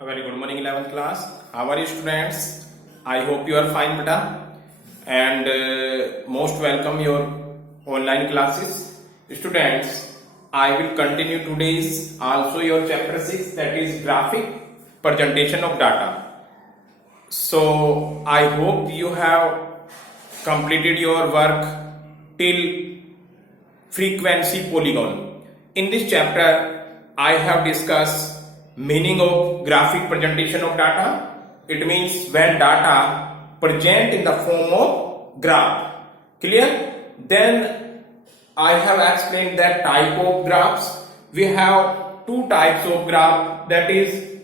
A very good morning 11th class. How are you students? I hope you are fine beta and most welcome your online classes. Students, I will continue today's also your chapter 6, that is graphic presentation of data. So I hope you have completed your work till frequency polygon. In this chapter I have discussed meaning of graphic presentation of data. It means when data present in the form of graph. Clear? Then I have explained that type of graphs. We have two types of graph, that is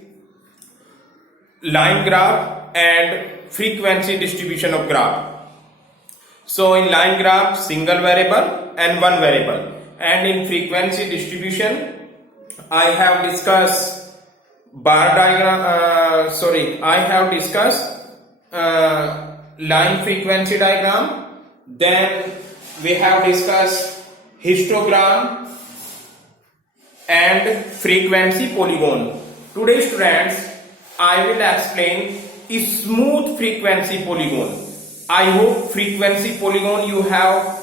line graph and frequency distribution of graph. So in line graph, single variable and one variable, and in frequency distribution I have discussed bar diagram. I have discussed line frequency diagram. Then we have discussed histogram and frequency polygon. Today students, I will explain a smooth frequency polygon. I hope frequency polygon you have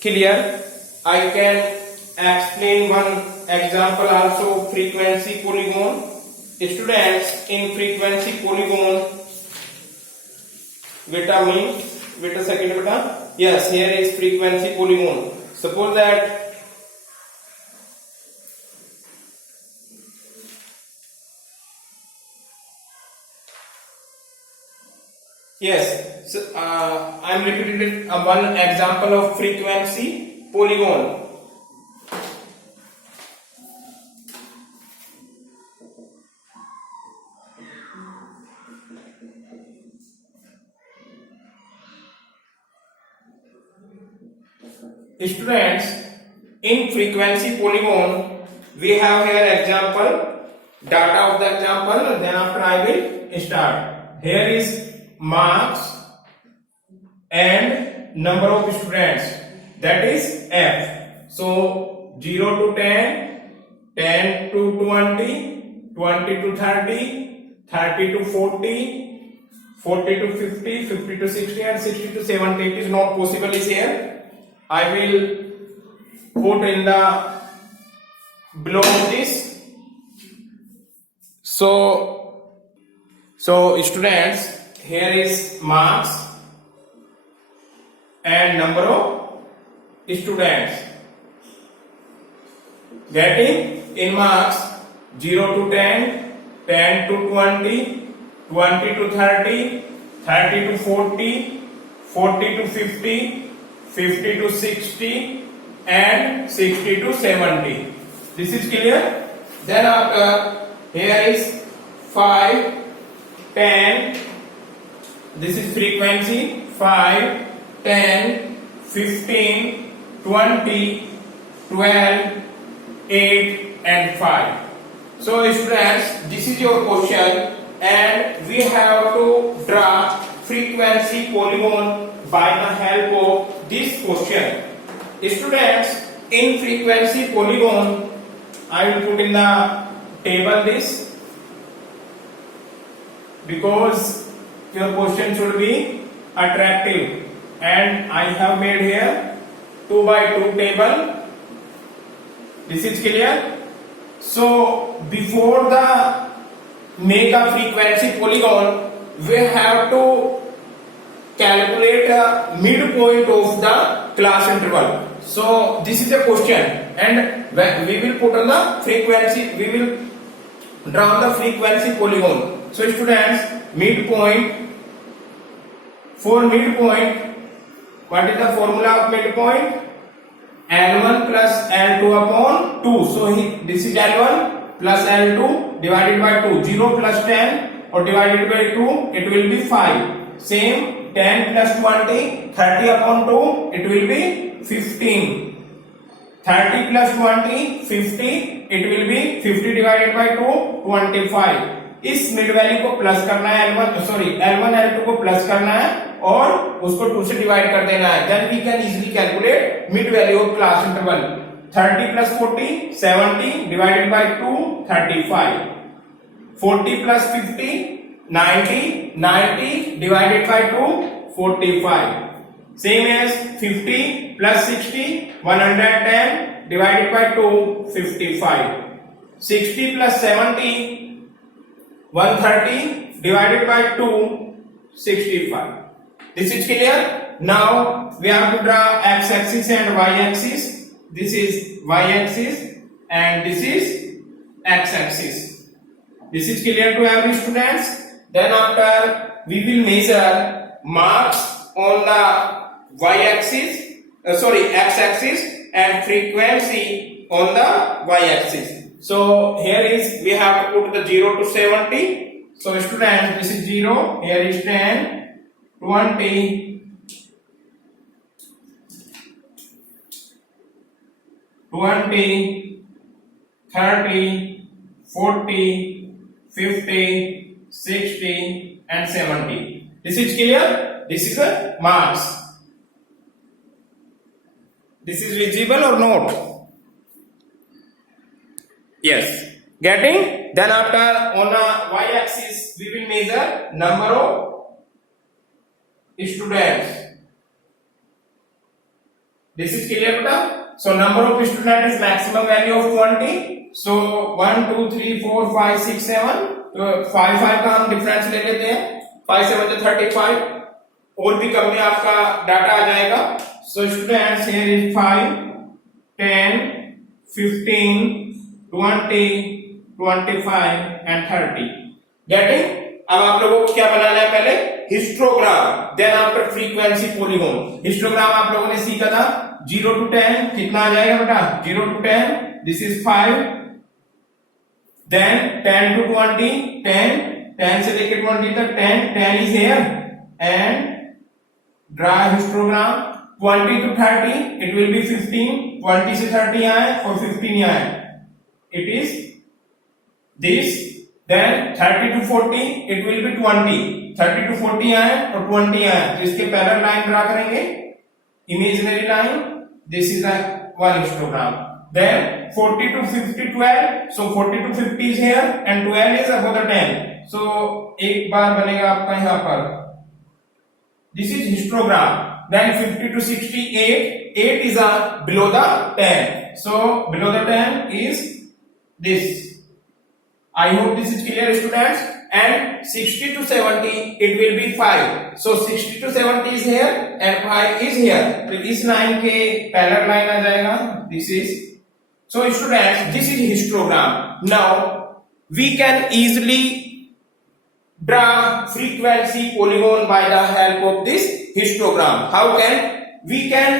clear. I can explain one example also, frequency polygon. Students, in frequency polygon, wait a second beta. Yes, here is frequency polygon. Suppose that yes, so I am repeating one example of frequency polygon. Students, in frequency polygon we have here example, data of the example, then after I will start. Here is marks and number of students, that is F. So 0 to 10, 10 to 20, 20 to 30, 30 to 40, 40 to 50, 50 to 60 and 60 to 70. It is not possible is here. I will put in the below this. So students, here is marks and number of students. Getting in marks 0 to 10, 10 to 20, 20 to 30, 30 to 40, 40 to 50, 50 to 60 and 60 to 70. This is clear. Then after, here is 5, 10. This is frequency 5, 10, 15, 20, 12, 8 and 5. So students, this is your question and we have to draw frequency polygon by the help of this question. Students, in frequency polygon I will put in the table this, because your question should be attractive, and I have made here 2 by 2 table. This is clear. So before the make a frequency polygon, we have to calculate a midpoint of the class interval. So this is the question, and we will put on the frequency, we will draw the frequency polygon. So students, midpoint, for midpoint, what is the formula of midpoint? L1 plus L2 upon 2. So this is L1 plus L2 divided by 2. 0 plus 10 or divided by 2, it will be 5. Same, 10 plus 20, 30 upon 2, it will be 15. 30 plus 20, 50, it will be 50 divided by 2, 25. इस mid value को plus करना है, L1 L2 को plus करना है और उसको 2 से डिवाइड कर देना है. Then we can easily calculate mid value of class interval. 30 plus 40, 70 divided by 2, 35. 40 plus 50, 90. 90 divided by 2, 45. Same as 50 plus 60, 110 divided by 2, 55. 60 plus 70, 130 divided by 2, 65. This is clear? Now we have to draw x-axis and y-axis. This is y-axis and this is x-axis. This is clear to every students? Then after we will measure marks on the y-axis, x-axis and frequency on the y-axis. So here is we have to put the 0 to 70. So students, this is 0, here is 10, 20, 30, 40, 50, 60 and 70. This is clear? This is a marks. This is visible or not? Yes. Getting? Then after on a y-axis we will measure number of students. This is clear, beta? So number of students is maximum value of 20. So 1, 2, 3, 4, 5, 6, 7. तो 5 का हम difference ले लेते हैं. 5 7 to 35. और भी कम में आपका डाटा आ जाएगा. So students, here is 5, 10, 15, 20, 25 and 30. Getting? अब आप लोगों को क्या बनाना है? पहले histogram, then after frequency polygon. Histogram आप लोगों ने सीखा था 0 to 10 कितना आ जाएगा बेटा? 0 to 10, this is 5. Then 10 to 20, 10 से लेके 20 तक 10 is here and draw histogram. 20 to 30 it will be 15. 20 से 30 आए और 15 आए. It is this. Then 30 to 40 it will be 20. 30 to 40 आए और 20 आए. तो इसके पैरेलल लाइन ड्रा करेंगे. Imaginary line. This is a one histogram. Then 40 to 50 12. So 40 to 50 is here and 12 is above the 10. So एक बार बनेगा आपका यहाँ पर. This is histogram. Then 50 to 60 8 is below the 10. So below the 10 is this. I hope this is clear, students. And 60 to 70 it will be 5. So 60 to 70 is here and 5 is here. तो इस line के parallel line आ जाएगा. This is. So students, this is histogram. Now we can easily draw frequency polygon by the help of this histogram. How can? We can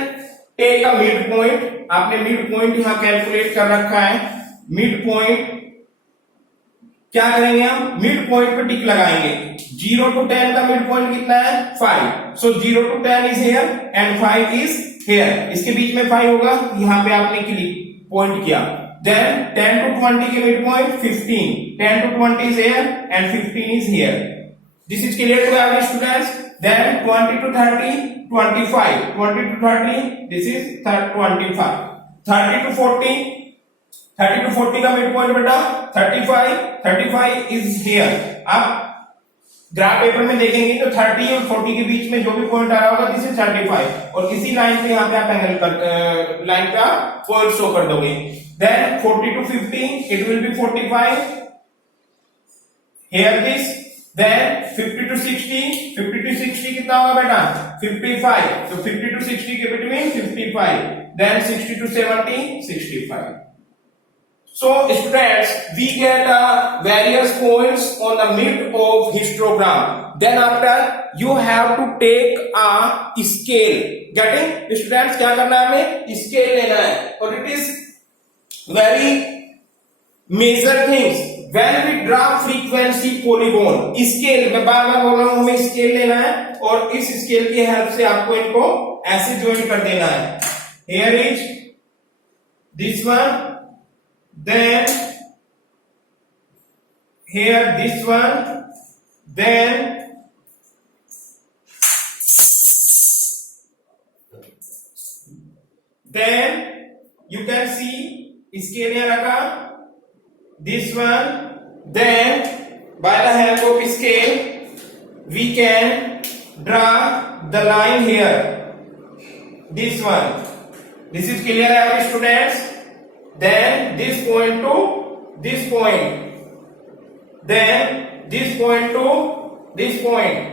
take a midpoint. आपने midpoint यहाँ calculate कर रखा है. Midpoint क्या करेंगे हम? Mid point पे टिक लगाएंगे. 0 to 10 का मिड पॉइंट कितना है? 5. सो 0 to 10 is here and 5 is here. इसके बीच में 5 होगा. यहाँ पे आपने क्लिक पॉइंट किया. देन 10 to 20 के mid point 15. 10 to 20 is here and 15 is here. This is clear to every students. Then 20 to 30 25. 20 to 30 this is 25. 30 to 40 30 to 40 का mid point बेटा 35 इज हियर. आप ग्राफ पेपर में देखेंगे तो 30 और 40 के बीच में जो भी पॉइंट आ रहा होगा दिस इज 35 और किसी लाइन पे यहाँ पे आप एंगल कर लाइन का पॉइंट शो कर दोगे. Then 40 to 50 it will be 45 here this. Then 50 to 60 कितना होगा बेटा? 55. तो 50 to 60 के between 55. Then 60 to 70 65. So students, we get various points on the mid of histogram. Then after you have to take a scale. Getting? Students, क्या करना है? हमें scale लेना है और it is very major things. When we draw frequency polygon, scale मैं बार बार बोल रहा हूँ हमें scale लेना है और इस scale की हेल्प से आपको इनको ऐसे ज्वाइन कर देना है. Here is this one. Then here this one, then you can see इसके लिए रखा this one, then by the help of scale we can draw the line here, this one. This is clear, our students? Then this point to this point, then this point to this point,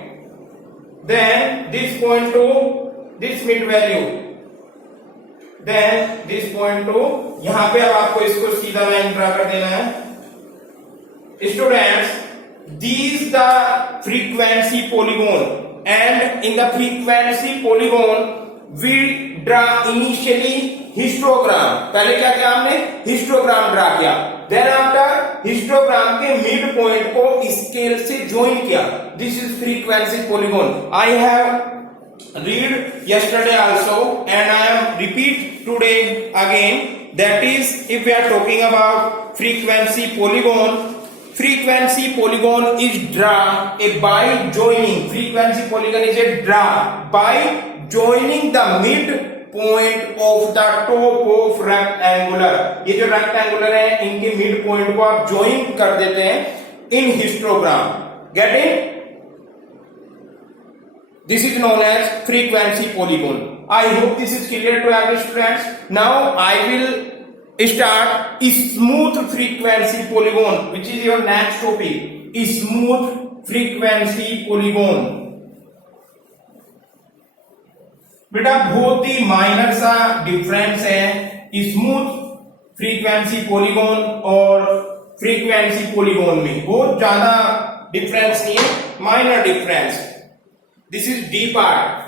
then this point to this mid value, then this point to यहां पे अब आपको इसको सीधा line draw कर देना है. Students, these the frequency polygon, and in the frequency polygon we draw initially histogram. पहले क्या किया हमने? हिस्टोग्राम ड्रा किया. देन आफ्टर हिस्टोग्राम के मिड पॉइंट को स्केल से ज्वाइन किया. This is frequency polygon. I have read yesterday also and I am repeat today again. That is, if we are talking about frequency polygon is drawn by joining. Frequency polygon is a draw by joining the mid point of the top of rectangular. ये जो rectangular है इनके mid point को आप join कर देते हैं in histogram. Get it? This is known as frequency polygon. I hope this is clear to every students. Now I will start smooth frequency polygon, which is your next topic. Smooth frequency polygon. बेटा बहुत ही minor सा difference है smooth frequency polygon और frequency polygon में. बहुत ज्यादा difference नहीं है, minor difference. This is D part.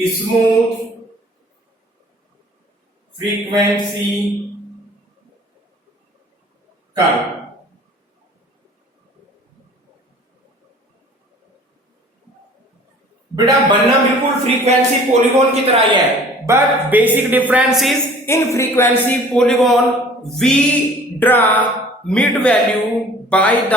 Smooth frequency curve. बेटा बनना बिल्कुल फ्रीक्वेंसी पॉलीगॉन की तरह ही है, but basic difference is in frequency polygon we draw mid value by the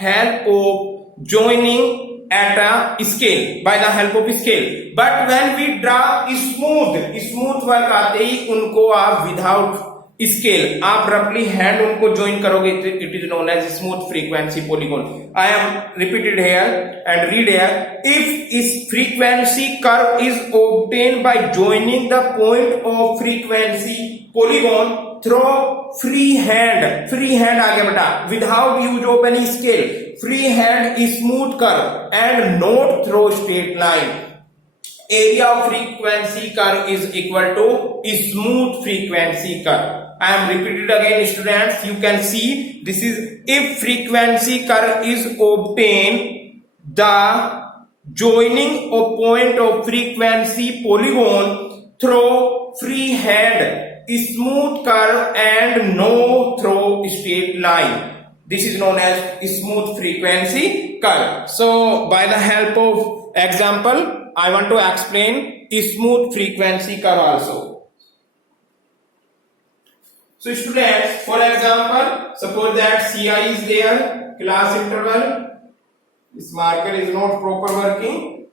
help of joining at a scale, by the help of scale. But when we draw smooth work आते ही उनको आप without scale आप रफली hand उनको join करोगे. It is known as smooth frequency polygon. I am repeated here and read here. If this frequency curve is obtain by joining the point of frequency polygon through free hand आ गया बेटा, without use of any scale. Free hand smooth curve and not through straight line. area of frequency curve is equal to smooth frequency curve. I am repeated again students, you can see this is if frequency curve is obtained the joining of point of frequency polygon through free hand smooth curve and no through straight line. This is known as smooth frequency curve. So by the help of example I want to explain smooth frequency curve also. So students, for example, suppose that Ci is there, class interval. This marker is not proper working.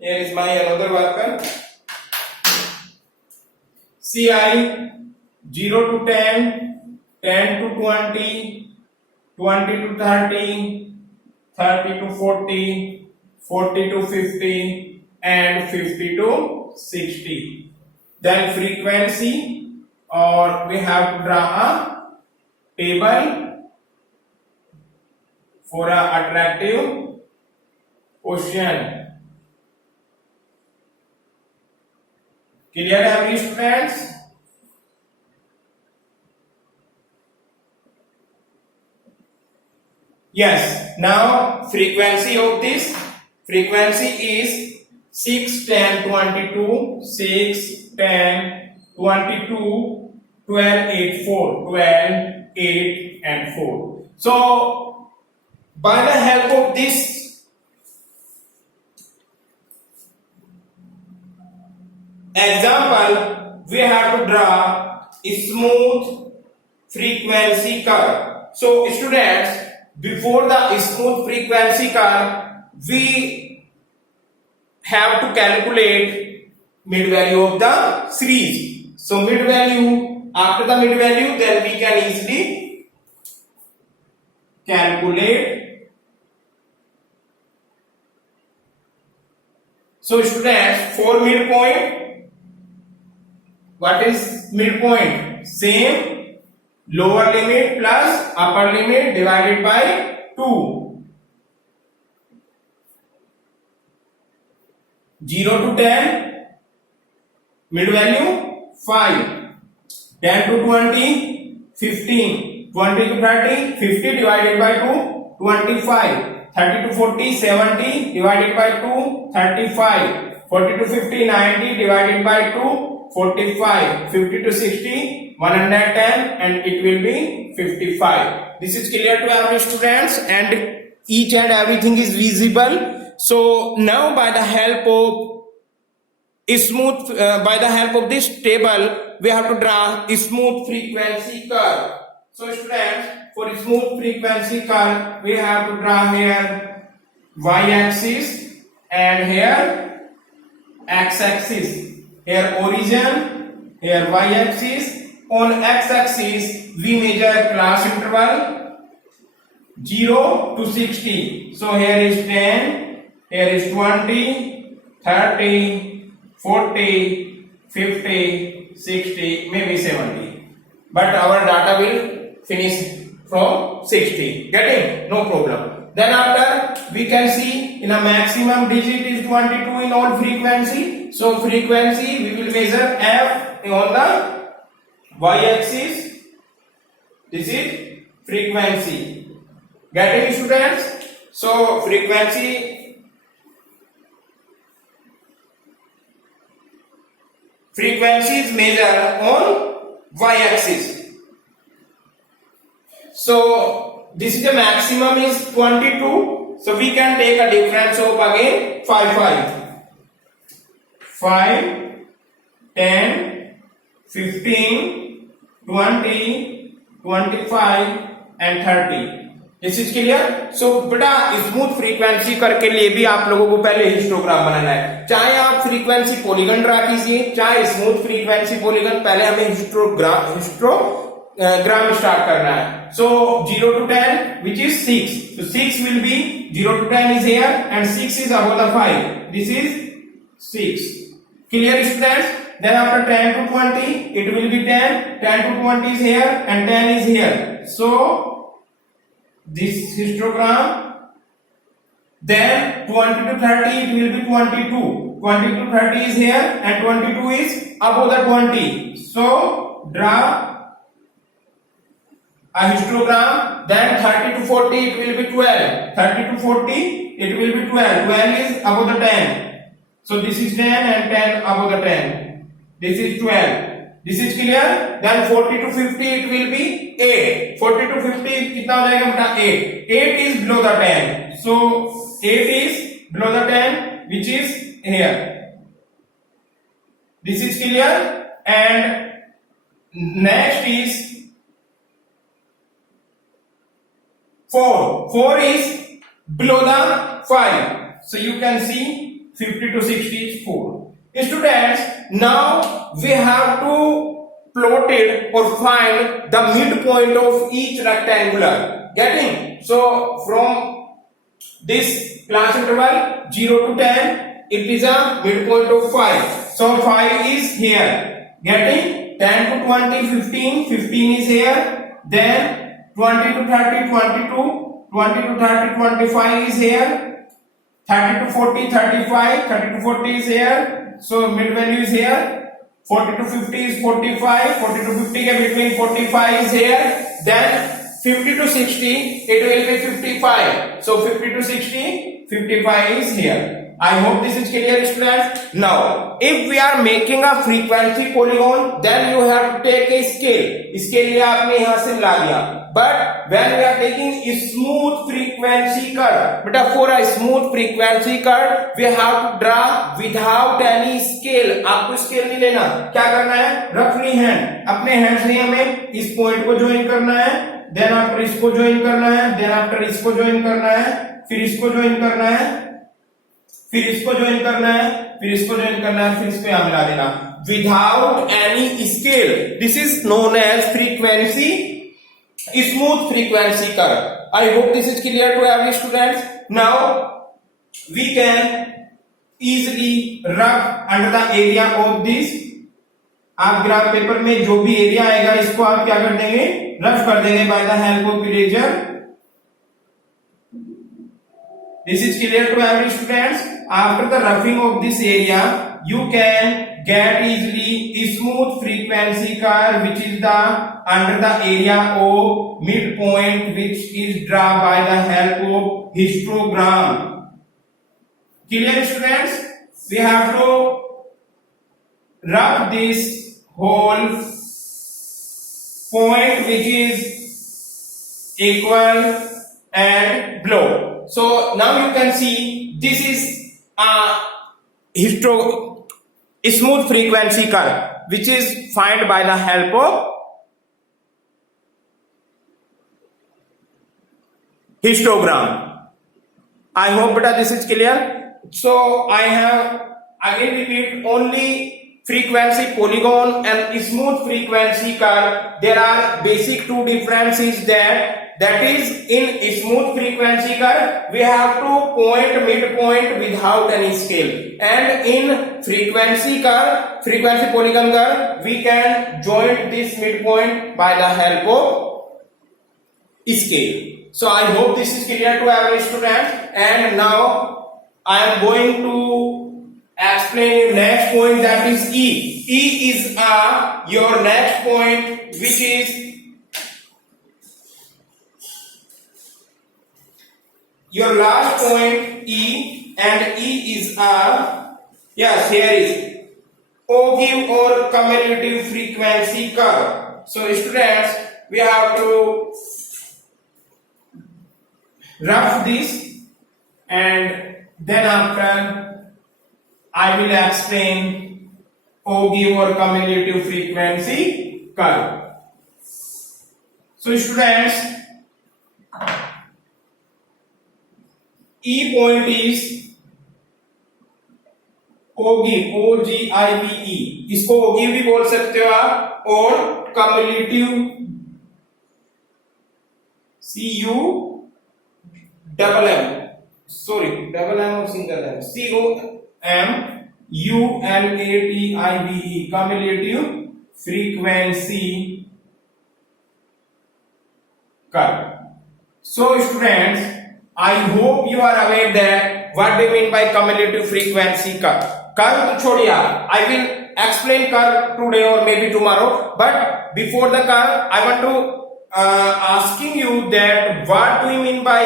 Here is my another marker. Ci 0 to 10, 10 to 20, 20 to 30, 30 to 40, 40 to 50 and 50 to 60. Then frequency, or we have to draw a table for a attractive question. Clear every students? Yes. Now frequency of this frequency is 6, 10, 22, 6, 10, 22, 12, 8, 4, 12, 8 and 4. So by the help of this example we have to draw a smooth frequency curve. So students, before the smooth frequency curve we have to calculate mid value of the series. So mid value, after the mid value, then we can easily calculate. So students, for midpoint, what is midpoint? Same, lower limit plus upper limit divided by 2. 0 to 10, mid value 5. 10 to 20, 15. 20 to 30, 50 divided by 2, 25. 30 to 40, 70 divided by 2, 35. 40 to 50, 90 divided by 2, 45. 50 to 60, 110, and it will be 55. This is clear to our students, and each and everything is visible. So now by the help of this table, we have to draw a smooth frequency curve. So students, for smooth frequency curve, we have to draw here y-axis and here x-axis. Here origin, here y-axis. On x-axis, we measure class interval 0 to 60. So here is 10, here is 20, 30, 40, 50, 60, maybe 70. But our data will finish from 60. Getting? No problem. Then after, we can see in a maximum digit is 22 in all frequency. So frequency, we will measure f on the y-axis. This is frequency. Getting, students? So frequency is measured on y-axis. So this is the maximum is 22. So we can take a difference of again 5, 10, 15, 20, 25 and 30. This is clear. So बेटा smooth frequency करके लिए भी आप लोगों को पहले histogram बनाना है. चाहे आप फ्रीक्वेंसी पॉलीगन ड्रा कीजिए, चाहे स्मूथ फ्रीक्वेंसी पॉलीगन, पहले हमें हिस्टोग्राम स्टार्ट करना है. So 0 to 10, which is 6. So 6 will be 0 to 10 is here and 6 is above the 5. This is 6. Clear, students? Then after 10 to 20, it will be 10. 10 to 20 is here and 10 is here. So this histogram. Then 20 to 30, it will be 22. 20 to 30 is here and 22 is above the 20. So draw a histogram. Then 30 to 40, it will be 12. 30 to 40, it will be 12. 12 is above the 10. So this is 10 and 10 above the 10. This is 12. This is clear. Then 40 to 50, it will be 8. 40 to 50 कितना हो जाएगा बेटा? 8. 8 is below the 10. So 8 is below the 10, which is here. This is clear. And next is 4. 4 is below the 5. So you can see 50 to 60 is 4. Students, now we have to plot it or find the midpoint of each rectangular. Getting? So from this class interval 0 to 10, it is a midpoint of 5. So 5 is here. Getting? 10 to 20, 15. 15 is here. Then 20 to 30, 22. 20 to 30, 25 is here. 30 to 40, 35. 30 to 40 is here. So mid value is here. 40 to 50 is 45. 40 to 50 के between 45 is here. Then 50 to 60, it will be 55. So 50 to 60, 55 is here. I hope this is clear, students. Now, if we are making a frequency polygon, then you have to take a scale. इसके लिए आपने यहाँ से ला लिया. But when we are taking a smooth frequency curve, but for a smooth frequency curve, we have to draw without any scale. आपको scale नहीं लेना. क्या करना है? रफली हैंड. अपने हैंड से हमें इस पॉइंट को ज्वाइन करना है. Then after इसको ज्वाइन करना है. Then after इसको ज्वाइन करना है. फिर इसको ज्वाइन करना है. फिर इसको ज्वाइन करना है. फिर इसको ज्वाइन करना है, फिर इसको यहां मिला देना without any scale. This is known as frequency, smooth frequency curve. I hope this is clear to every students. Now we can easily rub under the area of this. आप ग्राफ पेपर में जो भी area आएगा इसको आप क्या कर देंगे, रफ कर देंगे bye the help of eraser. This is clear to every students. After the roughing of this area, you can get easily smooth frequency curve which is the under the area of midpoint which is drawn by the help of histogram. Clear students? We have to rough this whole point which is equal and below. So now you can see this is a smooth frequency curve which is found by the help of histogram. I hope beta this is clear. So I have again repeat only frequency polygon and smooth frequency curve. There are basic two differences that is in smooth frequency curve we have to point midpoint without any scale, and in frequency polygon curve we can join this midpoint by the help of scale. So I hope this is clear to every student. And now I am going to explain next point, that is E. E is your next point which is your last point E, and E is yes, here is ogive or cumulative frequency curve. So students, we have to rough this and then after I will explain ogive or cumulative frequency curve. So students, E point is ogive, O-G-I-V-E. इसको ogive भी बोल सकते हो आप, और cumulative C-U-double-M, sorry, double M or single M, C-O-M-U-L-A-T-I-V-E, cumulative frequency curve. So students, I hope you are aware that what do you mean by cumulative frequency curve. Curve to छोड़िए आप, I will explain curve today or maybe tomorrow. But before the curve, I want to asking you that what do you mean by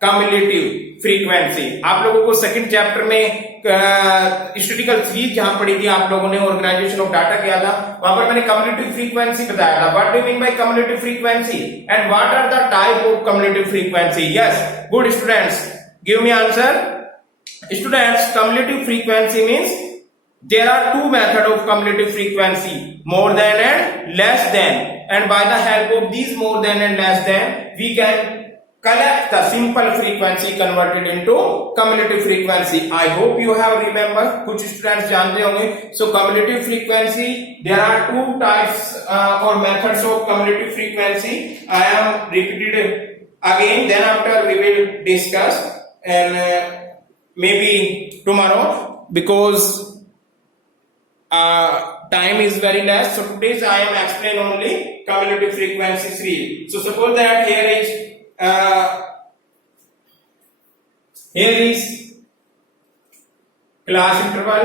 cumulative frequency. आप लोगों को second chapter में statistical series जहां पढ़ी थी आप लोगों ने, ऑर्गेनाइजेशन ऑफ डाटा किया था, वहां पर मैंने कम्युलेटिव फ्रीक्वेंसी बताया था. What do you mean by cumulative frequency and what are the type of cumulative frequency. Yes, good students, give me answer. Students, cumulative frequency means there are two methods of cumulative frequency, more than and less than, and by the help of these more than and less than we can collect the simple frequency converted into cumulative frequency. I hope you have remember, कुछ students जानते होंगे. So cumulative frequency, there are two types or methods of cumulative frequency. I am repeated again, then after we will discuss and maybe tomorrow, because time is very less. So today I am explain only cumulative frequency series. So suppose that here is class interval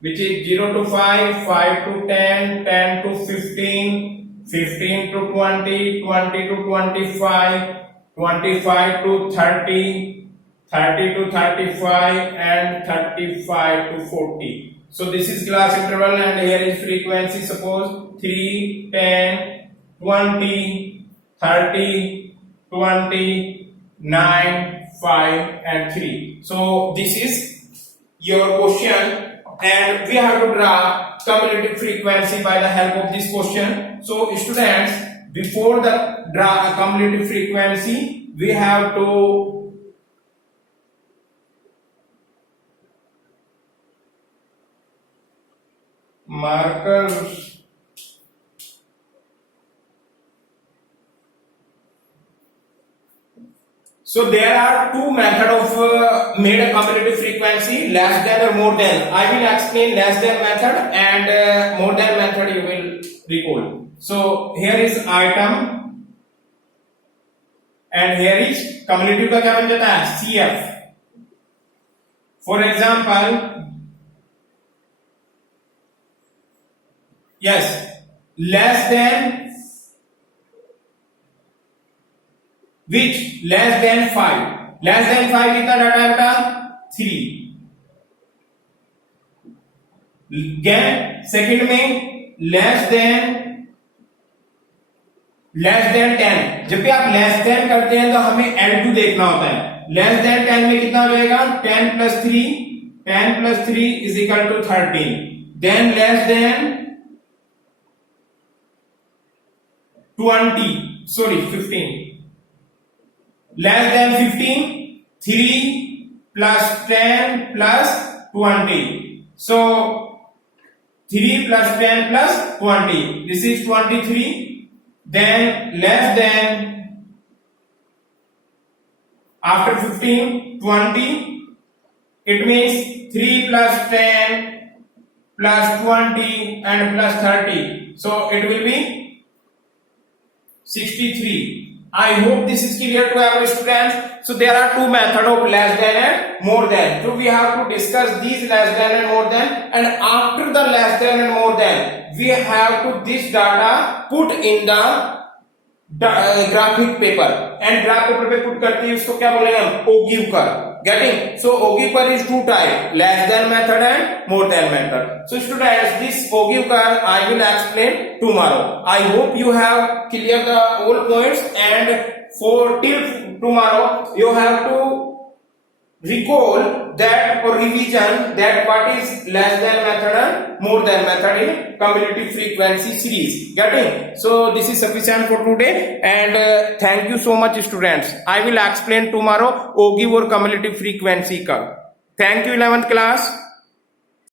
which is 0 to 5, 5 to 10, 10 to 15, 15 to 20, 20 to 25, 25 to 30, 30 to 35 and 35 to 40. So this is class interval and here is frequency. Suppose 3, 10, 20, 30, 20, 9, 5 and 3. So this is your question and we have to draw cumulative frequency by the help of this question. So students, before the draw cumulative frequency, we have to marker. So there are two methods of made a cumulative frequency, less than or more than. I will explain less than method and more than method you will recall. So here is item and here is cumulative का क्या बन जाता है CF. For example, yes, less than which less than 5. Less than 5 कितना data है बेटा 3. Second में less than 10. जब भी आप less than करते हैं तो हमें L2 देखना होता है. less than 10 में कितना हो जाएगा 10 plus 3 is equal to 13. then less than 15. Less than 15, 3 plus 10 plus 20. So 3 plus 10 plus 20. This is 23. Then less than, after 15, 20. It means 3 plus 10 plus 20 and plus 30. So it will be 63. I hope this is clear to every student. So there are two methods of less than and more than. So we have to discuss these less than and more than, and after the less than and more than, we have to this data put in the graphic paper, and graph paper पे put करते हैं इसको क्या बोलेंगे हम OGIVCUR. Getting? So OGIVCUR is two type, less than method and more than method. So students, this OGIVCUR I will explain tomorrow. I hope you have clear the all points, and for till tomorrow you have to recall that or revision that what is less than method and more than method in cumulative frequency series. Getting? So this is sufficient for today, and thank you so much students. I will explain tomorrow OGIVCUR or cumulative frequency curve. Thank you 11th class.